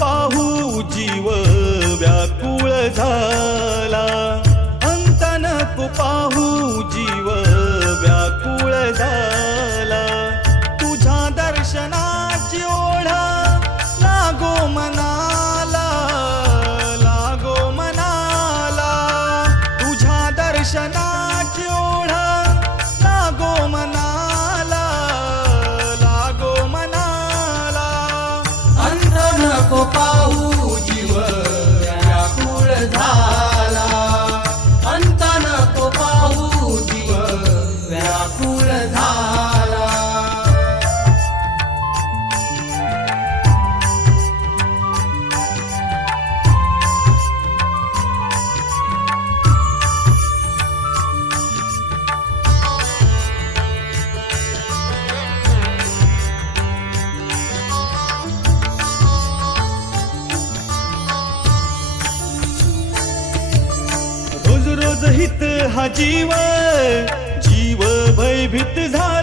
पाहू जीव व्याकुळ झाला, अंत नको पाहू जीव व्याकुळ झाला. तुझ्या दर्शनाची ओढ लागो मनाला, लागो मनाला. तुझ्या दर्शनाची ओढ लागो मनाला, लागो मनाला. अंत नको पाहू जीव व्याकुळ झाला, अंत नको पाहू जीव व्याकुळ झाला. रोज रोज हित हा जीव, जीव भयभीत झाला.